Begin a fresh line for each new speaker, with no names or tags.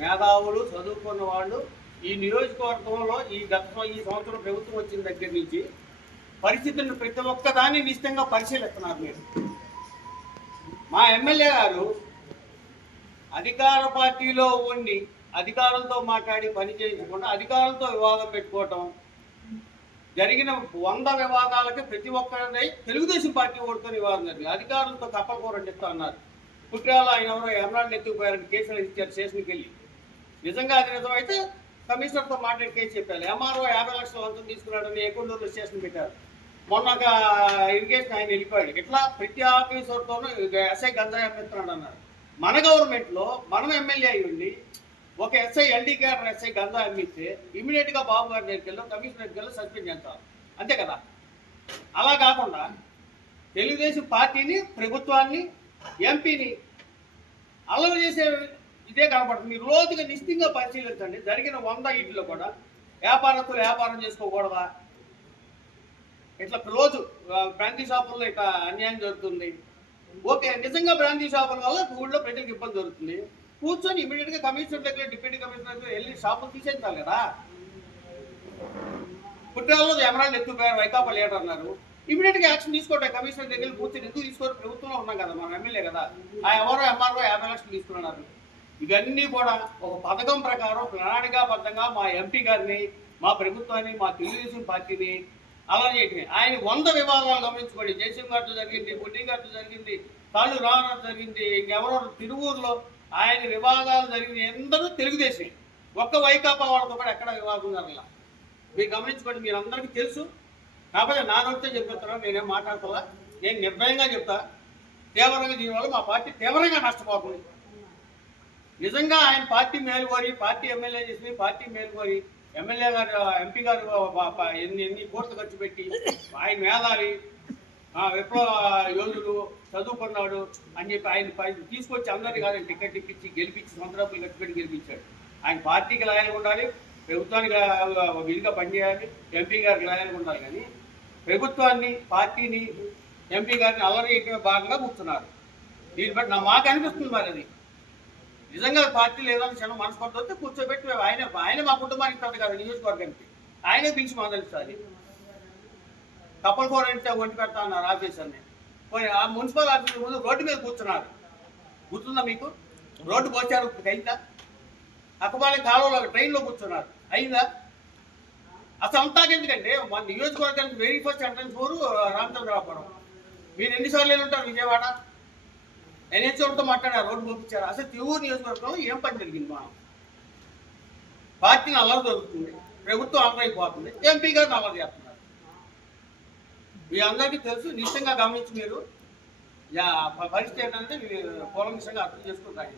మేధావులు చదువుకున్న వాళ్ళు ఈ నియోజకవర్గంలో ఈ గత ఈ సంవత్సరం ప్రభుత్వం వచ్చిన దగ్గర నుంచి పరిస్థితులను ప్రతి ఒక్కదాన్ని నిశ్చితంగా పరిశీలిస్తున్నారు మీరు. మా ఎమ్మెల్యే గారు అధికార పార్టీలో ఉండి అధికారులతో మాట్లాడి పని చేయించకుండా అధికారులతో వివాదం పెట్టుకోవటం జరిగిన వంద వివాదాలకి ప్రతి ఒక్కరిని తెలుగుదేశం పార్టీ ఓడితో వివాదం జరిగింది అధికారులతో కప్పకూరని చెప్తా అన్నారు కుట్రాలు ఆయన ఎవరో ఎమరాల్డ్ ఎత్తుకుపోయారని కేసులు ఇచ్చారు స్టేషన్కి వెళ్ళి. నిజంగా అది నిజమైతే కమిషనర్తో మాట్లాడి కేసు చెప్పాలి. ఎంఆర్ఓ యాభై లక్షల లంచం తీసుకున్నాడని ఏకొండూరులో స్టేషన్ పెట్టారు. మొన్న ఒక ఇరిగేషన్ ఆయన వెళ్ళిపోయాడు. ఇట్లా ప్రతి ఆఫీసర్తోనూ ఎస్ఐ గంజాయి అమ్మిస్తున్నాడు అన్నారు. మన గవర్నమెంట్లో మనం ఎమ్మెల్యే అయి ఉండి ఒక ఎస్ఐ ఎల్డీ గారు ఎస్ఐ గంజా అమ్మిస్తే ఇమీడియట్గా బాబు గారి దగ్గరికి వెళ్ళి కమిషనర్ దగ్గరికి వెళ్ళి సస్పెండ్ చేస్తారు. అంతే కదా? అలా కాకుండా తెలుగుదేశం పార్టీని ప్రభుత్వాన్ని ఎంపీని అల్లరి చేసే ఇదే కనపడుతుంది. మీరు రోజుగా నిశ్చితంగా పరిశీలించండి. జరిగిన వంద ఇంట్లో కూడా వ్యాపారస్తులు వ్యాపారం చేసుకోకూడదా? ఇట్లా రోజు బ్రాంతి షాపుల్లో ఇట్లా అన్యాయం జరుగుతుంది. ఓకే నిజంగా బ్రాంతి షాపుల వల్ల ఊళ్ళో ప్రజలకు ఇబ్బంది జరుగుతుంది. కూర్చొని ఇమీడియట్గా కమిషనర్ దగ్గర డిప్యూటీ కమిషనర్ దగ్గర వెళ్ళి షాపులు తీసేయించాలి కదా. కుట్రాల్లో ఎమరాల్డ్ ఎత్తుపోయారు వైకాపా లీడర్ అన్నారు. ఇమీడియట్గా యాక్షన్ తీసుకోండి. కమిషనర్ దగ్గర కూర్చొని ఎందుకు తీసుకోరు ప్రభుత్వంలో ఉన్నాం కదా మనం ఎమ్మెల్యే కదా. ఆ ఎవరో ఎంఆర్ఓ యాభై లక్షలు తీసుకున్నారు. ఇవన్నీ కూడా ఒక పథకం ప్రకారం ప్రణాళికాబద్ధంగా మా ఎంపీ గారిని మా ప్రభుత్వాన్ని మా తెలుగుదేశం పార్టీని అలా చేయటమే ఆయన వంద వివాదాలు గమనించుకోండి. జయసింహ్ గారితో జరిగింది బుడ్డి గారితో జరిగింది తాళ్ళు రావడం జరిగింది ఇంకెవరో తిరువూరులో ఆయన వివాదాలు జరిగింది ఎందరూ తెలుగుదేశం. ఒక్క వైకాపా వాళ్ళతో కూడా ఎక్కడ వివాదం జరగల. మీరు గమనించుకోండి మీరు అందరికీ తెలుసు. కాకపోతే నా నోటితో చెప్పేస్తున్నాను నేనేం మాట్లాడుతున్నా నేను నిర్భయంగా చెప్తా. తీవ్రంగా దీనివల్ల మా పార్టీ తీవ్రంగా నష్టపోతుంది నిజంగా ఆయన పార్టీ మేలుకోరి పార్టీ ఎమ్మెల్యే చేసి పార్టీ మేలుకోరి ఎమ్మెల్యే గారు ఎంపీ గారు ఎన్ని ఎన్ని కోట్లు ఖర్చు పెట్టి ఆయన మేధావి విప్లవ యోధుడు చదువుకున్నాడు అని చెప్పి ఆయన తీసుకొచ్చి అందరికీ కాదు టికెట్ ఇప్పించి గెలిపించి సొంత డబ్బులు ఖర్చు పెట్టి గెలిపించాడు. ఆయన పార్టీకి లాయల్గా ఉండాలి ప్రభుత్వానికి విధిగా పనిచేయాలి ఎంపీ గారికి లాయల్గా ఉండాలి కానీ ప్రభుత్వాన్ని పార్టీని ఎంపీ గారిని అల్లరి భాగంగా కూర్చున్నారు. దీన్ని బట్టి నా మాకు అనిపిస్తుంది మరి అది. నిజంగా పార్టీ లేదని క్షణం మనస్పర్ధ వస్తే కూర్చోబెట్టి ఆయన ఆయన మా కుటుంబానికి పెద్ద కదా నియోజకవర్గానికి. ఆయనే పిలిచి మొదలుసారి కప్పలు ఫోర్ అంటే ఒంటి పెడతా అన్నారు ఆఫీసర్ని. పోయి ఆ మున్సిపల్ ఆఫీసర్ ముందు రోడ్డు మీద కూర్చున్నారు. గుర్తుందా మీకు? రోడ్డు పోచారు అయిందా? అక్కబాలి కాలంలో ట్రైన్లో కూర్చున్నారు అయిందా? అసలు అంతా ఎందుకంటే మన నియోజకవర్గానికి వెరీ ఫస్ట్ ఎంట్రన్స్ ఊరు రామచంద్రాపురం. మీరు ఎన్నిసార్లు వెళ్ళి ఉంటారు విజయవాడ? ఎన్హెచ్ఓతో మాట్లాడారు రోడ్డు పంపించారు? అసలు తిరువురు నియోజకవర్గంలో ఏం పని జరిగింది మనం పార్టీని అల్లరి జరుగుతుంది ప్రభుత్వం అల్లరైపోతుంది ఎంపీ గారిని అల్లరి చేస్తున్నారు. మీ అందరికీ తెలుసు నిశ్చయంగా గమనించి మీరు యా, పరిస్థితి ఏంటంటే మీరు నిశ్చయంగా అర్థం చేసుకుంటారు.